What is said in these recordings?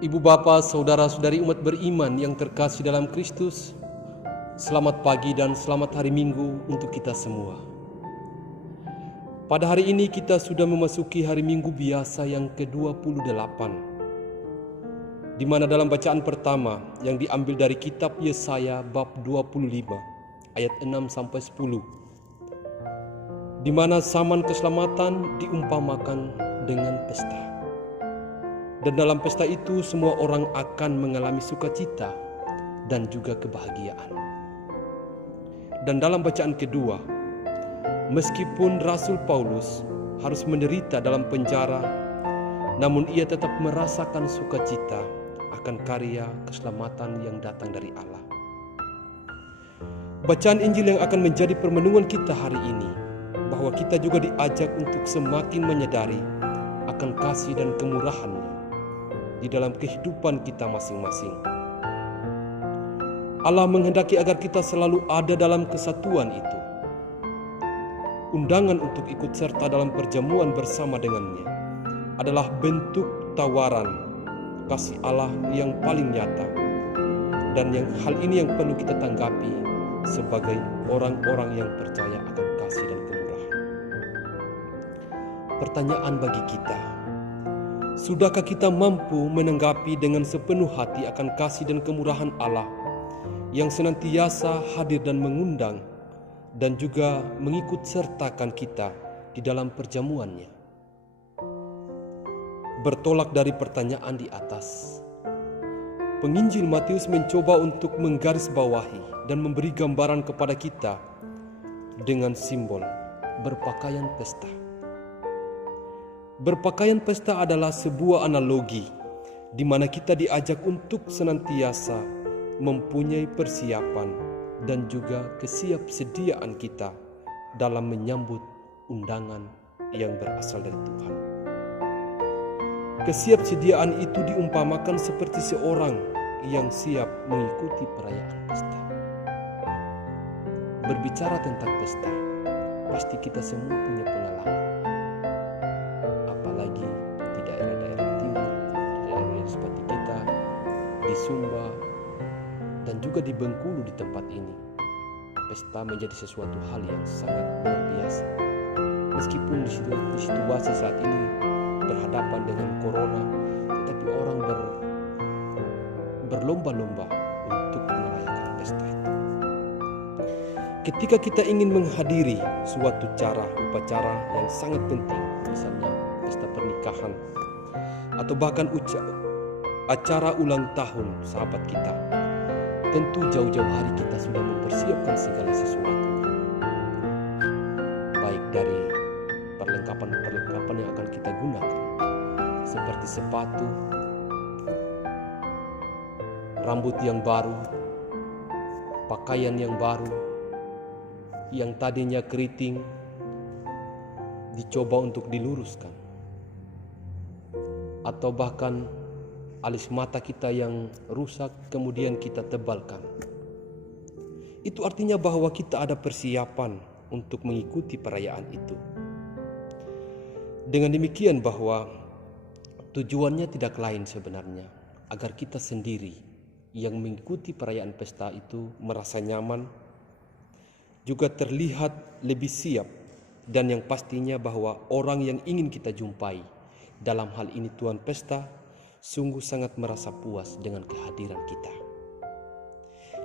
Ibu bapa, saudara-saudari umat beriman yang terkasih dalam Kristus, selamat pagi dan selamat hari Minggu untuk kita semua. Pada hari ini kita sudah memasuki hari Minggu biasa yang ke-28, di mana dalam bacaan pertama yang diambil dari kitab Yesaya bab 25 ayat 6-10, di mana zaman keselamatan diumpamakan dengan pesta. Dan dalam pesta itu semua orang akan mengalami sukacita dan juga kebahagiaan. Dan dalam bacaan kedua, meskipun Rasul Paulus harus menderita dalam penjara, namun ia tetap merasakan sukacita akan karya keselamatan yang datang dari Allah. Bacaan Injil yang akan menjadi permenungan kita hari ini, bahwa kita juga diajak untuk semakin menyadari akan kasih dan kemurahan-Nya di dalam kehidupan kita masing-masing. Allah menghendaki agar kita selalu ada dalam kesatuan itu. Undangan untuk ikut serta dalam perjamuan bersama dengannya adalah bentuk tawaran kasih Allah yang paling nyata, dan yang hal ini yang perlu kita tanggapi sebagai orang-orang yang percaya akan kasih dan kemurahan. Pertanyaan bagi kita, sudahkah kita mampu menanggapi dengan sepenuh hati akan kasih dan kemurahan Allah yang senantiasa hadir dan mengundang dan juga mengikut sertakan kita di dalam perjamuannya? Bertolak dari pertanyaan di atas, penginjil Matius mencoba untuk menggarisbawahi dan memberi gambaran kepada kita dengan simbol berpakaian pesta. Berpakaian pesta adalah sebuah analogi di mana kita diajak untuk senantiasa mempunyai persiapan dan juga kesiapsediaan kita dalam menyambut undangan yang berasal dari Tuhan. Kesiapsediaan itu diumpamakan seperti seorang yang siap mengikuti perayaan pesta. Berbicara tentang pesta, pasti kita semua punya pengalaman. Seperti kita di Sumba dan juga di Bengkulu di tempat ini, pesta menjadi sesuatu hal yang sangat luar biasa. Meskipun di situasi saat ini berhadapan dengan corona, tetapi orang berlomba-lomba untuk merayakan pesta itu. Ketika kita ingin menghadiri suatu upacara yang sangat penting, misalnya pesta pernikahan atau bahkan acara ulang tahun sahabat kita, tentu jauh-jauh hari kita sudah mempersiapkan segala sesuatunya, baik dari perlengkapan yang akan kita gunakan seperti sepatu, rambut yang baru, pakaian yang baru yang tadinya keriting dicoba untuk diluruskan, atau bahkan alis mata kita yang rusak kemudian kita tebalkan. Itu artinya bahwa kita ada persiapan untuk mengikuti perayaan itu. Dengan demikian bahwa tujuannya tidak lain sebenarnya agar kita sendiri yang mengikuti perayaan pesta itu merasa nyaman, juga terlihat lebih siap, dan yang pastinya bahwa orang yang ingin kita jumpai, dalam hal ini tuan pesta, sungguh sangat merasa puas dengan kehadiran kita.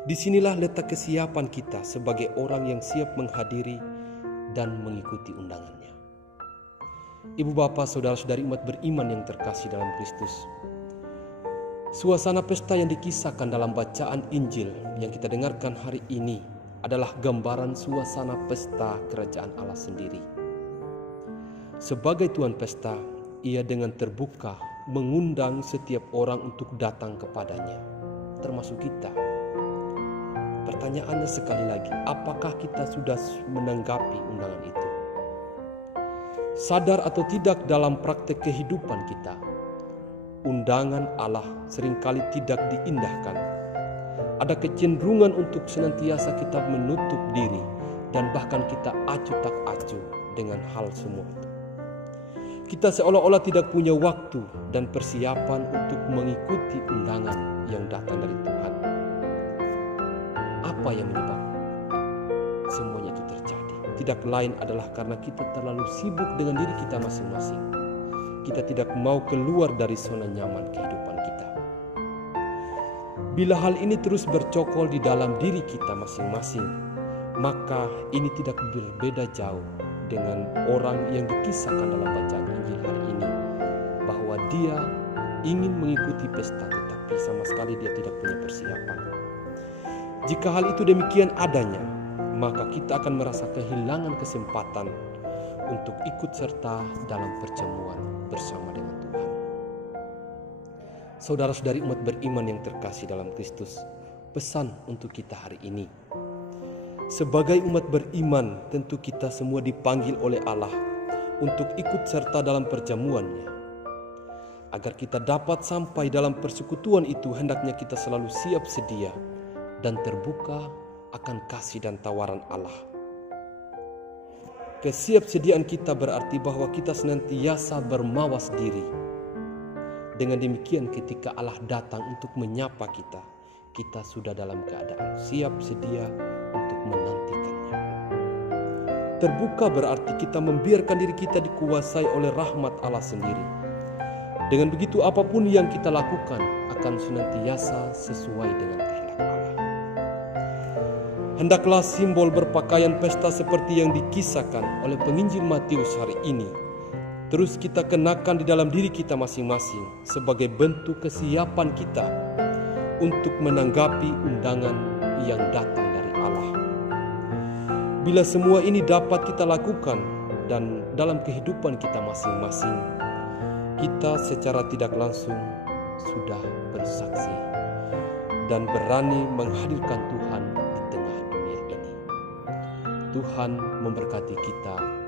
Disinilah letak kesiapan kita sebagai orang yang siap menghadiri dan mengikuti undangannya. Ibu bapa, saudara-saudari umat beriman yang terkasih dalam Kristus, suasana pesta yang dikisahkan dalam bacaan Injil yang kita dengarkan hari ini adalah gambaran suasana pesta kerajaan Allah sendiri. Sebagai tuan pesta, ia dengan terbuka mengundang setiap orang untuk datang kepadanya, termasuk kita. Pertanyaannya sekali lagi, apakah kita sudah menanggapi undangan itu? Sadar atau tidak dalam praktek kehidupan kita, undangan Allah seringkali tidak diindahkan. Ada kecenderungan untuk senantiasa kita menutup diri dan bahkan kita acuh tak acuh dengan hal semua itu. Kita seolah-olah tidak punya waktu dan persiapan untuk mengikuti undangan yang datang dari Tuhan. Apa yang menyebabkan semuanya itu terjadi? Tidak lain adalah karena kita terlalu sibuk dengan diri kita masing-masing. Kita tidak mau keluar dari zona nyaman kehidupan kita. Bila hal ini terus bercokol di dalam diri kita masing-masing, maka ini tidak berbeda jauh dengan orang yang dikisahkan dalam bacaan Injil hari ini, bahwa dia ingin mengikuti pesta tetapi sama sekali dia tidak punya persiapan. Jika hal itu demikian adanya, maka kita akan merasa kehilangan kesempatan untuk ikut serta dalam perjamuan bersama dengan Tuhan. Saudara-saudari umat beriman yang terkasih dalam Kristus, pesan untuk kita hari ini. Sebagai umat beriman, tentu kita semua dipanggil oleh Allah untuk ikut serta dalam perjamuannya. Agar kita dapat sampai dalam persekutuan itu, hendaknya kita selalu siap sedia dan terbuka akan kasih dan tawaran Allah. Kesiapsediaan kita berarti bahwa kita senantiasa bermawas diri. Dengan demikian ketika Allah datang untuk menyapa kita, kita sudah dalam keadaan siap sedia untuk menantikannya. Terbuka berarti kita membiarkan diri kita dikuasai oleh rahmat Allah sendiri. Dengan begitu apapun yang kita lakukan akan senantiasa sesuai dengan kehendak Allah. Hendaklah simbol berpakaian pesta seperti yang dikisahkan oleh penginjil Matius hari ini terus kita kenakan di dalam diri kita masing-masing sebagai bentuk kesiapan kita untuk menanggapi undangan yang datang dari Allah. Bila semua ini dapat kita lakukan dan dalam kehidupan kita masing-masing, kita secara tidak langsung sudah bersaksi dan berani menghadirkan Tuhan di tengah dunia ini. Tuhan memberkati kita